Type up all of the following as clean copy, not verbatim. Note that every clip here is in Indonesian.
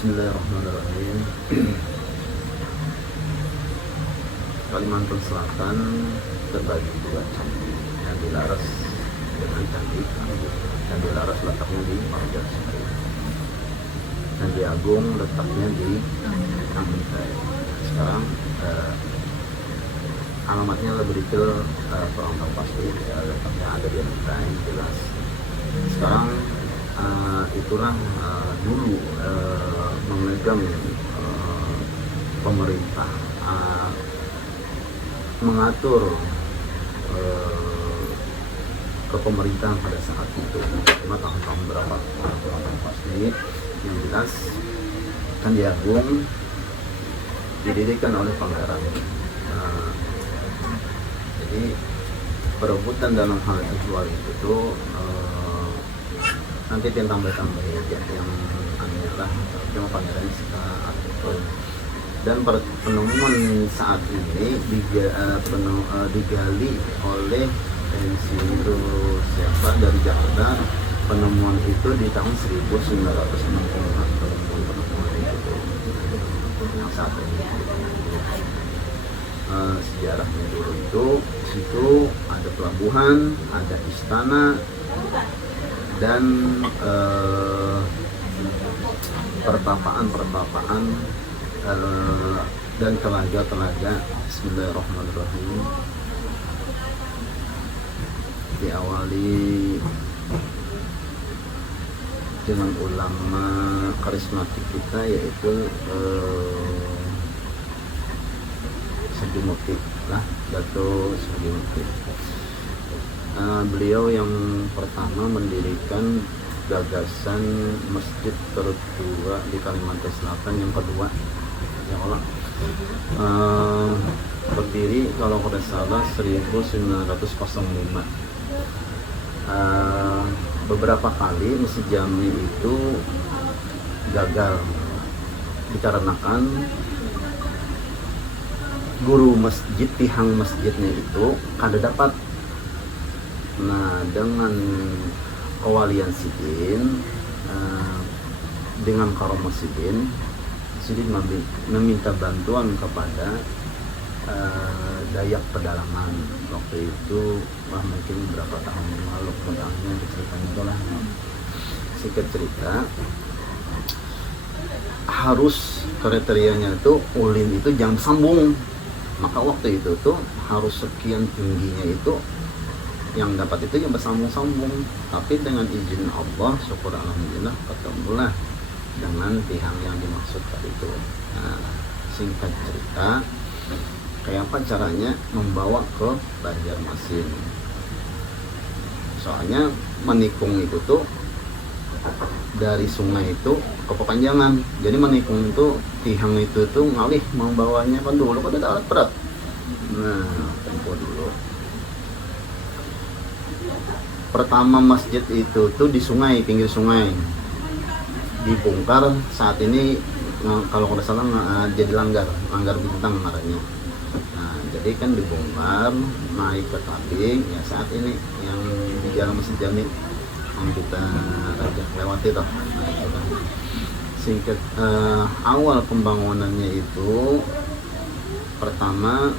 Bismillahirrahmanirrahim. Kalimantan Selatan terbagi dua, Candi Laras dengan Candi Agung. Candi Laras letaknya di Marga Sungai, Candi Agung letaknya di Kamintai. Sekarang alamatnya lebih detail kurang tahu pasti, letaknya ada di Kamintai jelas. Sekarang itulah dulu memegang pemerintah mengatur kepemerintahan pada saat itu. Cuma tahun-tahun berapa kurang pasti. Yang jelas Candi Agung didirikan oleh pangeran. Jadi perebutan dalam hal jual itu tuh nanti dia tambah-tambah ya, yang aneh lah, cuma pangeran saat itu. Dan penemuan saat ini digali oleh insinyur siapa dari Jakarta. Penemuan itu di tahun 1960-an, penemuan itu yang saat ini. Sejarahnya dulu itu situ ada pelabuhan, ada istana, dan pertapaan dan telaga. Bismillahirrahmanirrahim. Diawali dengan ulama karismatik kita, yaitu Sugimukti lah, Dato Sugimukti. Beliau yang pertama mendirikan gagasan masjid tertua di Kalimantan Selatan, yang kedua ya Allah, berdiri kalau tidak salah 1905. Beberapa kali Masjid Jami itu gagal dikarenakan guru masjid, tihang masjidnya itu kada dapat. Nah, dengan kewalian Sidin, dengan Karomo Sidin meminta bantuan kepada Dayak Pedalaman waktu itu, mungkin berapa tahun lalu pedangnya ceritanya itulah. Singkat cerita, harus kriterianya itu ulin itu jangan sambung. Maka waktu itu tuh harus sekian tingginya itu yang dapat itu yang bersambung-sambung. Tapi dengan izin Allah, syukur alhamdulillah, ketemulah dengan tiang yang dimaksud tadi itu. Nah, singkat cerita, kayak apa caranya membawa ke Banjarmasin? Soalnya menikung itu tuh dari sungai itu ke Pepanjangan. Jadi menikung itu tiang itu tuh ngalih membawanya kan dulu kan ada alat berat. Nah, tempo dulu. Pertama masjid itu tuh di sungai, pinggir sungai. Dibongkar saat ini kalau tidak salah jadi langgar bintang namanya. Nah, jadi kan dibongkar, naik ke tabing ya saat ini yang di jalan Masjid Jami yang kita ajak lewati toh. Nah, itu kan. Singkat awal pembangunannya itu pertama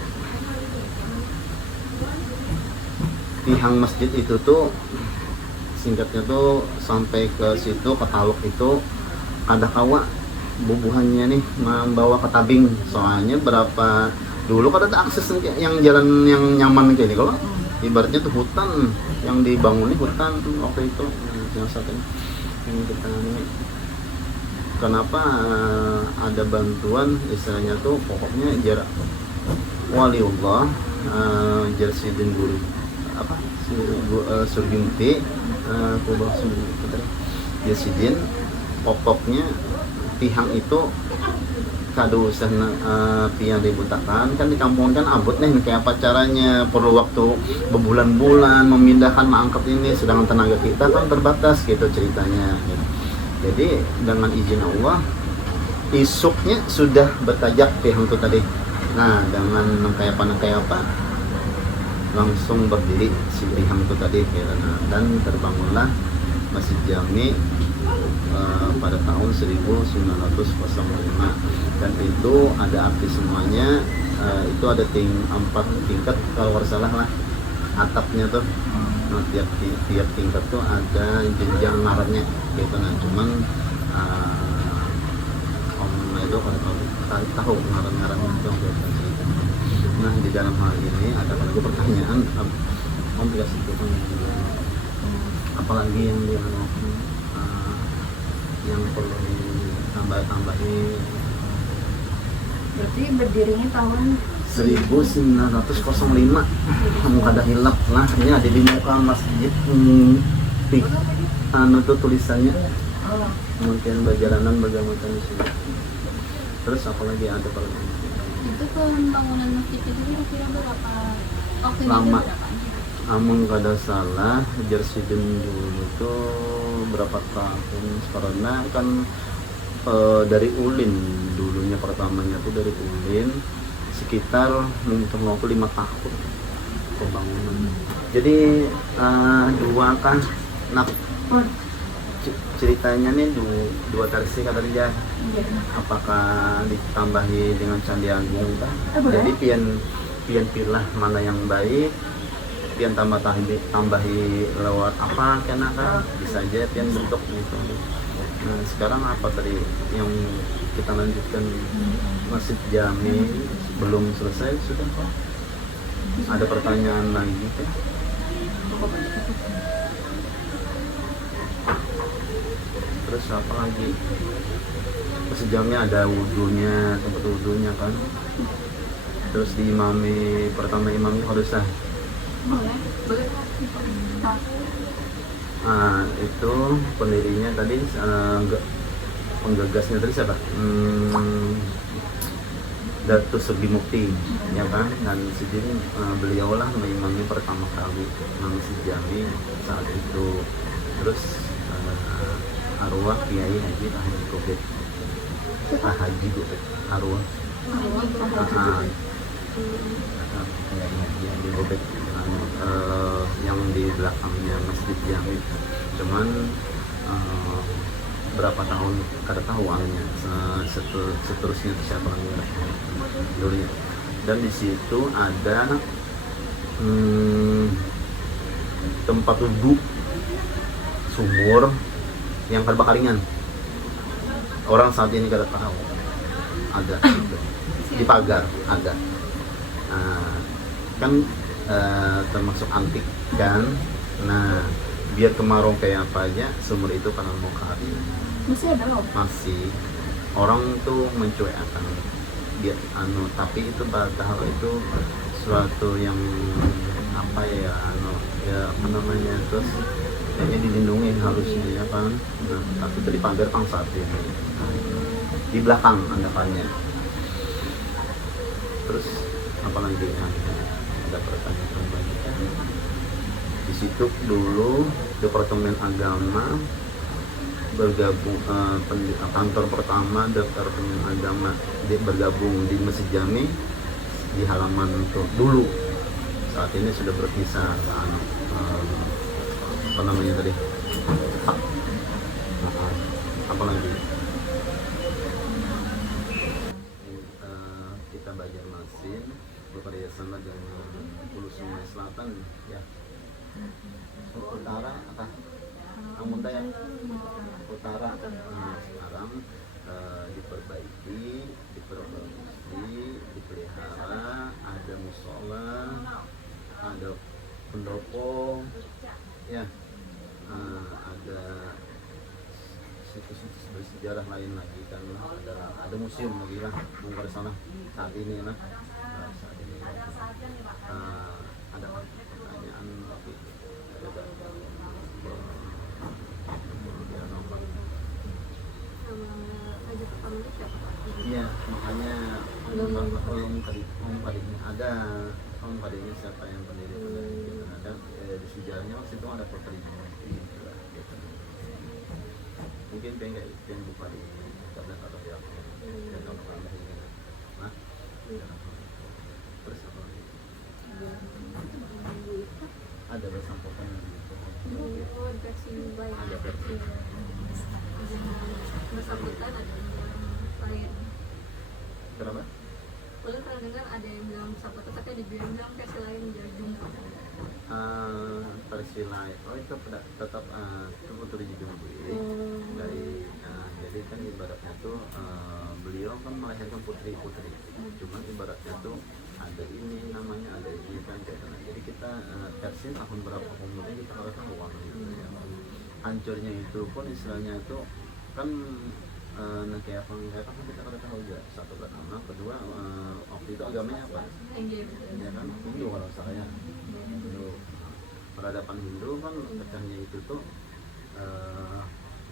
tihang masjid itu tuh singkatnya tuh sampai ke situ ke taluk itu ada kawa bubuhannya nih membawa ke tabing. Soalnya berapa dulu kan ada akses yang jalan yang nyaman kayak ini, kalau ibaratnya tuh hutan yang dibangun ini hutan waktu itu yang saat ini yang kita ini. Kenapa ada bantuan istilahnya tuh pokoknya jarak waliullah Jarsidin guru apa Sugimukti Jarsidin, pokoknya tihang itu kado usah pian dibutakan kan di kampung kan abut nih kayak apa caranya, perlu waktu berbulan-bulan memindahkan mengangkat ini, sedangkan tenaga kita kan terbatas gitu ceritanya gitu. Jadi dengan izin Allah isuknya sudah bertajak tihang itu tadi. Nah, dengan kayak apa langsung berdiri si tihang itu tadi gitu. Nah, dan terbangunlah Masjid Jami pada tahun 1905 dan itu ada arti semuanya. Itu ada 4 tingkat kalau nggak salah lah atapnya tuh. Nah, tiap tingkat tuh ada jenjang ngarannya gitu. Nah cuman om itu kan tahu ngaran-ngaran itu gitu. Nah di dalam hal ini ada lagi pertanyaan, om dikasih itu kan apalagi yang yang perlu ditambah-tambahin. Berarti berdirinya tahun 1905. Kamu kada hilap lah, ini ada di muka masjid. Anu tuh tulisannya mungkin bajaranan bagaimana di sini. Terus apalagi ada kalau Itu pembangunan masjid itu kira-kira berapa waktunya? Lama. Berapa? Amun kada salah Jersiden dulu tuh berapa tahun karena kan dari Ulin dulunya, pertamanya tuh dari Ulin sekitar mungkin 5 tahun pembangunan. Jadi dua kan, nah ceritanya nih dua versi kata dia. Apakah ditambahi dengan Candi Agung kan? Jadi pian pilah mana yang baik, pian tambahi lewat apa kena kan, bisa aja pian bentuk gitu. Nah sekarang apa tadi yang kita lanjutkan, Masjid Jami belum selesai sudah kok. Ada pertanyaan lagi kan? Terus apa lagi? Masjid Jami ada wudhunya, tempat wudhunya kan. Terus di imami, pertama imamnya harus sah. Itu pendirinya tadi penggagasnya tadi siapa? Datuk Segi Mukti, ya kan? Dan sejujurnya beliau lah imamnya pertama kali Masjid Jami saat itu. Terus arwah Kiai Haji Ahmad Gobek, Haji Gobek, arwah Kiai Haji Ahmad Gobek yang di belakangnya Masjid Jami. Cuman berapa tahun kada tahu annya seterusnya itu siapa dulunya. Dan di situ ada tempat wudhu, sumur yang terbakaringan. Orang saat ini kada tahu ada di pagar ada. Kan termasuk antik kan. Nah biar kemarau kayak apa aja, sumur itu kan mau kari masih ada loh. masih orang tuh mencuek akan dia tapi itu padahal itu suatu yang apa ya apa namanya, terus kayaknya dilindungi harusnya ya kan. Nah tapi itu di pagar kan saat ini di belakang anggapannya. Terus apa lagi ada pertanyaan lagi kan? Di situ dulu Departemen Agama bergabung, kantor pertama Departemen Agama bergabung di Masjid Jami di halaman itu dulu. Saat ini sudah berpisah apa namanya tadi, apa lagi kita Banjarmasin bekerjasama sama dengan Hulu Sungai Selatan ya, utara apa Amun Dayak utara. Nah, sekarang diperbaiki, dipelihara, ada musola, ada pendopo ya, ada situs-situs bersejarah lain lagi kan, ada museum lagi lah mungkin sana saat ini lah. Saat ini ada pertanyaan tapi iya, makanya tadinya ada tadinya siapa yang pendiri gitu. Ada di sejarahnya waktu itu ada pertanyaan gitu lah gitu. Mungkin pengen yang buka di karena ada yang nah terus apa lagi? Ada bersampaikan gitu. Ada versi bersangkutan ada yang bilang lain. Kenapa? Boleh pernah dengar ada yang bilang bersangkutan tapi ada juga yang bilang versi lain dari jumpa. Versi lain, oh itu tetap itu putri Jumbuy dari jadi kan ibaratnya tuh beliau kan melahirkan putri-putri, cuman ibaratnya tuh ada ini namanya, ada ini kan kayak gitu. Jadi kita versi tahun berapa kemudian kita kalau tahu gitu ya. Hancurnya itu pun istilahnya itu kan kayak apa kita kalau tahu juga, satu pertama, kedua waktu itu agamanya apa? Ya kan Hindu kalau saya Hindu. Peradaban Hindu kan pecahnya itu tuh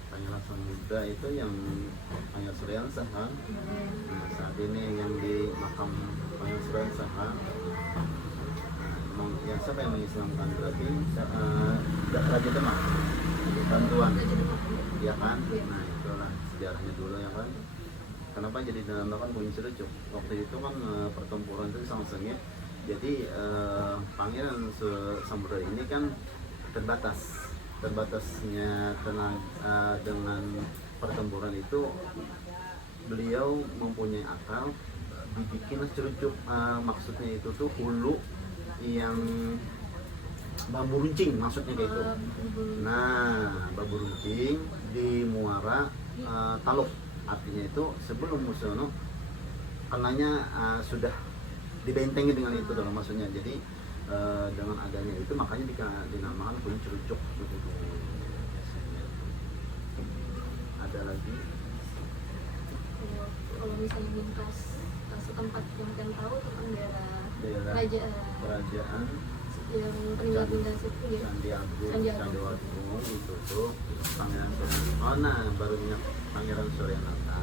Pangeran Samudra itu yang Pangeran Suryansa kan. Nah, saat ini yang di makam Pangeran Suryansa kan, yang siapa yang mengislamkan berarti Raja Demak, bantuan, ya kan? Nah itulah sejarahnya dulu ya kan. Kenapa jadi dinamakan Bumi Cerucuk? Waktu itu kan pertempuran itu sangat sengit. Jadi Pangeran Samudra ini kan terbatasnya tenaga dengan pertempuran itu, beliau mempunyai akal dibikin cerucuk, maksudnya itu tuh hulu yang bambu runcing maksudnya kayak itu. Nah bambu runcing di muara Taluk, artinya itu sebelum Musono kenanya sudah dibentengi dengan itu dalam maksudnya. Jadi dengan adanya itu makanya dinamakan Bumi Cerucuk gitu. Ada lagi Kalau misalnya lintas setempat yang kalian tahu tentang daerah kerajaan yang peninggalan situ ya. Candi Agung itu tuh Pangeran Suryanata. Oh nah baru ingat Pangeran Suryanata.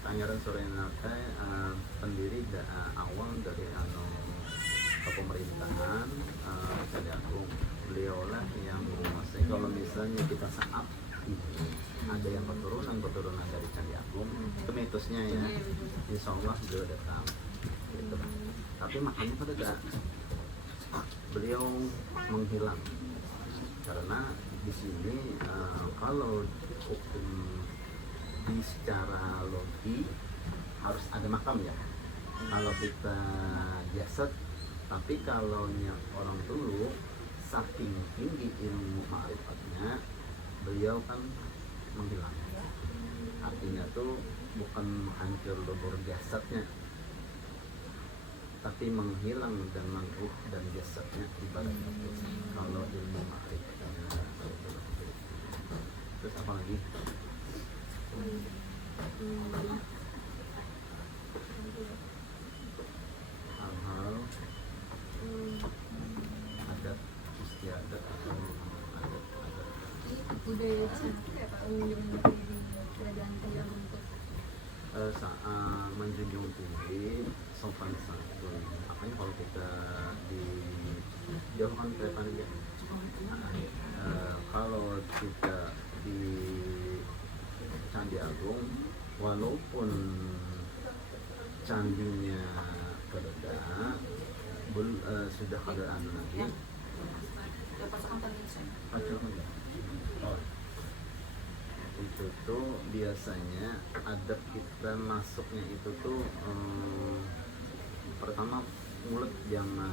Pangeran Suryanata pendiri awal dari pemerintahan Candi Agung. Beliau lah yang menguasai. Kalau misalnya kita saat ada yang keturunan dari Candi Agung, itu mitosnya ya. Insya Allah beliau datang. Gitu. Tapi makanya pada beliau menghilang karena di sini kalau hukum di secara logi harus ada makam ya. Kalau kita jasad, tapi kalau yang orang dulu saking tinggi ilmu ma'rifatnya, beliau kan menghilang. Artinya tuh bukan hancur lebur jasadnya, tapi menghilang dengan ruh dan jasadnya ibaratnya itu. Kalau ilmu ma'rifatnya. Terus apa lagi? Hal-hal adat istiadat atau adat budaya di sana kayak Pak menjunjung tinggi kerajaan Candi Agung itu. Menjunjung tinggi sopan santun. Makanya kalau kita di jauh kan kelihatan ya. Kalau kita di Candi Agung, walaupun candinya kereda, sudah keadaan lagi. Oh, itu tuh biasanya adab kita masuknya itu tuh pertama mulut jangan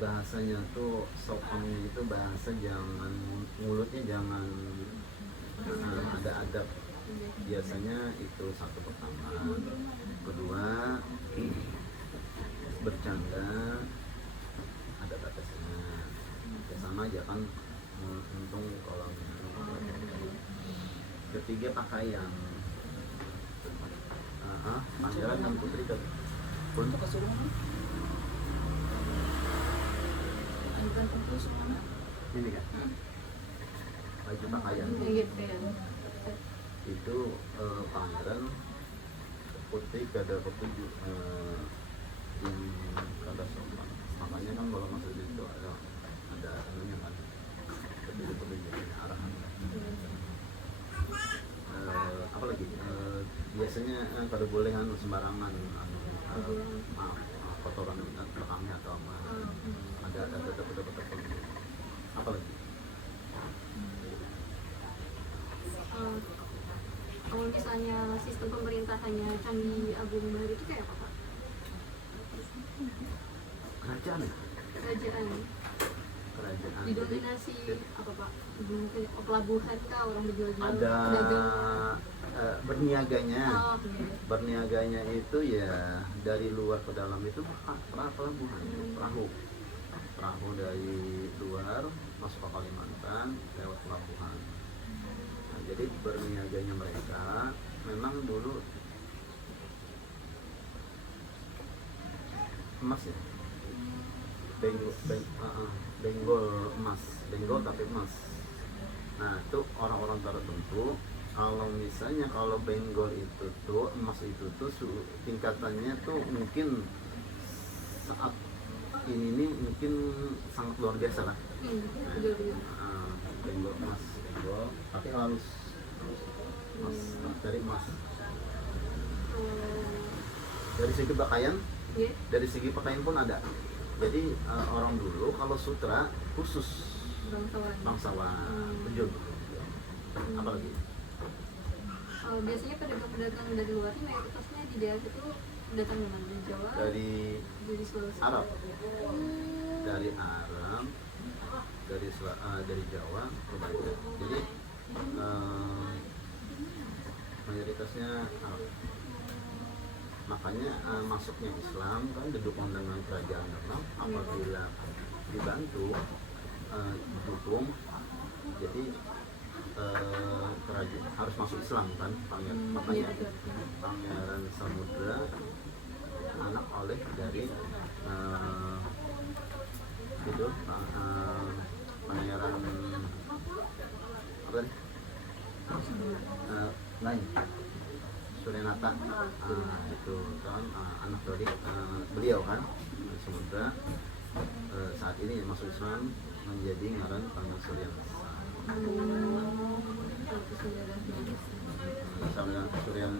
bahasanya tuh sopannya itu bahasa jangan mulutnya jangan ada adab, biasanya itu satu pertama. Kedua bercanda ada batasnya ya, sama aja kan untung kalau ketiga pakaian pangeran dan putri pun ini kan baju pakaian itu pangeran putri kada petunjuk yang kada sopan. Makanya kan kalau masuk itu ada anunya kan petunjuk arahan. Apa lagi biasanya kada boleh kan sembarangan maaf kotoran belakangnya atau apa, ada misalnya sistem pemerintahannya Candi Agung Bahari itu kayak apa Pak? Kerajaan ya? Kerajaan Kerajaan. didominasi apa Pak? Pelabuhan kah, orang berjual-jual, Ada pedagang? berniaganya. Oh, Berniaganya itu ya dari luar ke dalam itu pelabuhan, perahu dari luar masuk ke Kalimantan lewat pelabuhan. Nah, jadi berniaganya mereka memang dulu emas ya, benggol emas, benggol tapi emas. Nah itu orang-orang tertentu, kalau misalnya kalau benggol itu tuh emas itu tuh tingkatannya tuh mungkin saat ini nih mungkin sangat luar biasa lah. Benggol emas, benggol tapi halus, emas dari emas. Dari segi pakaian, dari segi pakaian pun ada. Jadi orang dulu kalau sutra khusus bangsawan, penjun, apalagi. Biasanya pedagang-pedagang dari luar ini mayoritasnya di daerah itu datang dari Jawa, Dari dari Sulawesi, Arab, dari Arab, dari Jawa, berbagai. Jadi mayoritasnya Arab. Makanya masuknya Islam kan didukung dengan kerajaan Arab. Apabila dibantu didukung, jadi kerajaan harus masuk Islam kan, makanya Pangeran Samudra anak oleh dari itu Pangeran apa nih lain Surenata, itu kan anak dari beliau kan Samudra, saat ini masuk Islam menjadi ngaran Pangeran Surenata.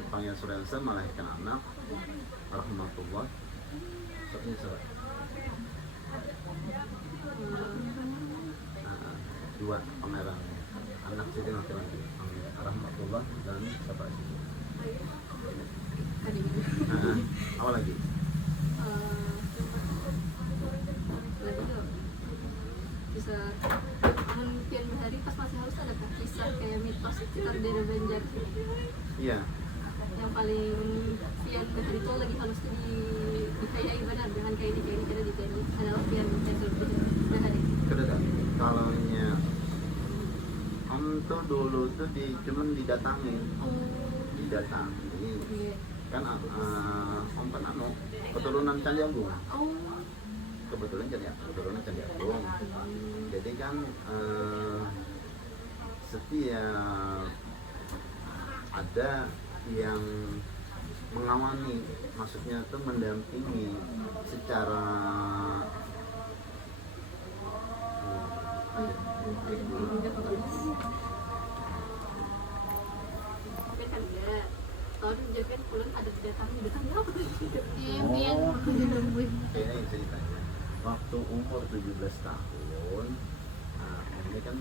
Pangeran Surenata melahirkan anak rahmatullah satunya salah dua pangeran anak jadi laki-laki rahmatullah dan siapa sih apa lagi bisa Pian Bahari pas masih halus ada kisah kayak mitos sekitar daerah Banjar. iya Yang paling Pian Bahari itu lagi halus tuh dikayai benar dengan kayak ini karena di ini adalah Pian Bahari. kedekat kalau nya om tuh dulu tuh cuman didatangi Iya. kan om kan keturunan Candi Agung. Oh. keturunan Candi Agung. Jadi kan setiap ada yang mengawani, maksudnya tuh mendampingi secara Jagan pulang ada datang apa? kayaknya yang ceritanya waktu umur 17 tahun ini kan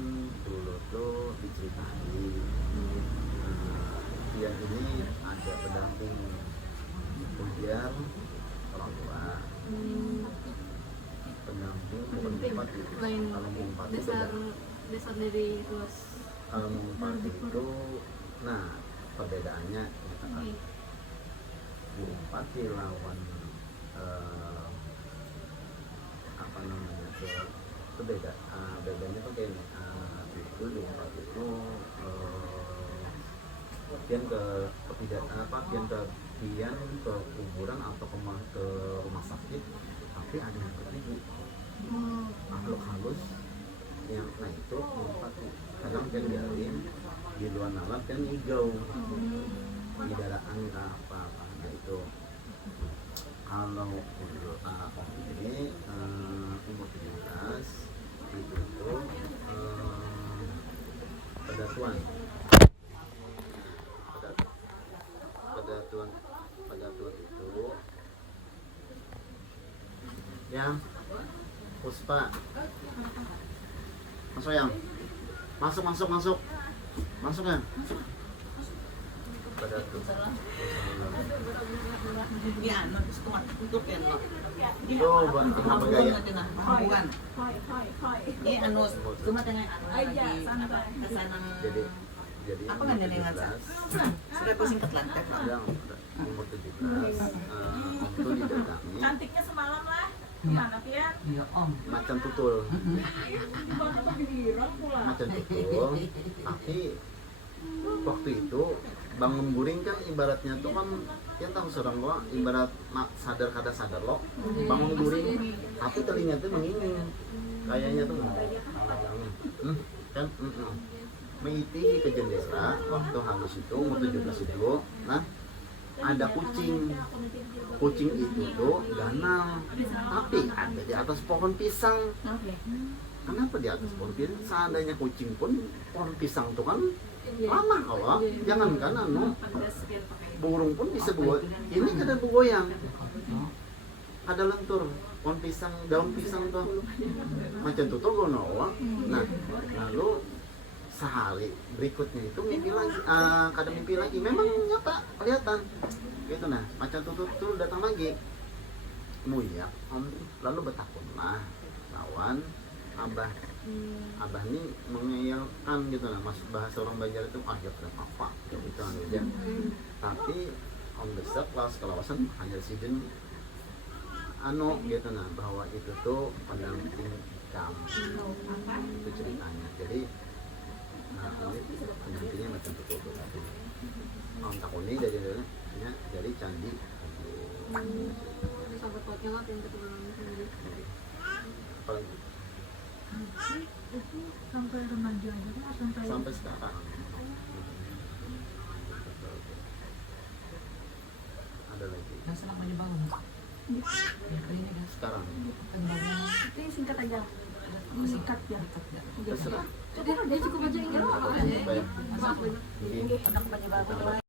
dulu tuh diceritain dia ini ada pendamping ujian orang tua pendamping bukan mengumpat gitu. Kalau mengumpat itu dasar dari luas. Kalau mengumpat itu nah perbedaannya misalkan mengumpat lawan apa namanya itu beda bedanya tuh kayak itu diumpat itu pian ke kuburan atau ke rumah sakit, tapi ada yang ketiga makhluk halus yang nah itu mengumpat kadang pian biarin di luar nalar pian hijau di daraan apa nah itu kalau ini umur 17 itu tuh pedatuan itu yang Puspa masuk yang masuk ya pada tuh. Yan, gusto nga tutok yan. No? So, apa gaya? Pangbuan. Koi, koi, koi. Ano, sumatay nga ano Ay, lagi, ya, santai. kasanang, Jadi apa nga nilingan sa? Sudah ko singkat lang, tek lang. yang umur 17 itu didatangi Cantiknya semalam lah. Gimana, Pian? Iya om. macan tutul, Gimana tuh giliran pula? macan tutul. Tapi waktu itu bangun guring kan ibaratnya tuh kan yang tahu serang lo ibarat sadar kada sadar lo bangun guring tapi telinga tuh mengingin kayaknya tuh kan mengitih ke jendela waktu halus itu umur 17 itu. Nah ada kucing itu tuh ganal tapi ada di atas pohon pisang. Kenapa di atas pohon pisang? Seandainya kucing pun pohon pisang tuh kan lama kalau jangankan anu burung pun bisa ini ada bergoyang, ada lentur pohon pisang, daun pisang tuh macam tuh gono. Nah lalu sehari berikutnya itu mimpi lagi, kadang mimpi lagi memang nyata kelihatan gitu. Nah macam tuh datang lagi muyak om, lalu bertakun lah lawan abah ini mengeyelkan gitu lah, mas bahasa orang Banjar itu akhir apa gitu aja. Tapi om besar kelas kelawasan hanya sidin anu gitu nah bahwa itu tuh pendamping kamu itu ceritanya. Jadi ini pendampingnya macam tuh tadi om takuni dari candi Sahabat potnya lah yang keturunan sendiri. apalagi Sampai remaja aja kan sampai sekarang. Ada lagi Yang senang bangun. Ya ini kan. sekarang Itu yang singkat aja. Singkat ya. terserah. Dia cukup aja ingat apa aja. Bayang. Maaf banyak. Ini Anak banyak banget.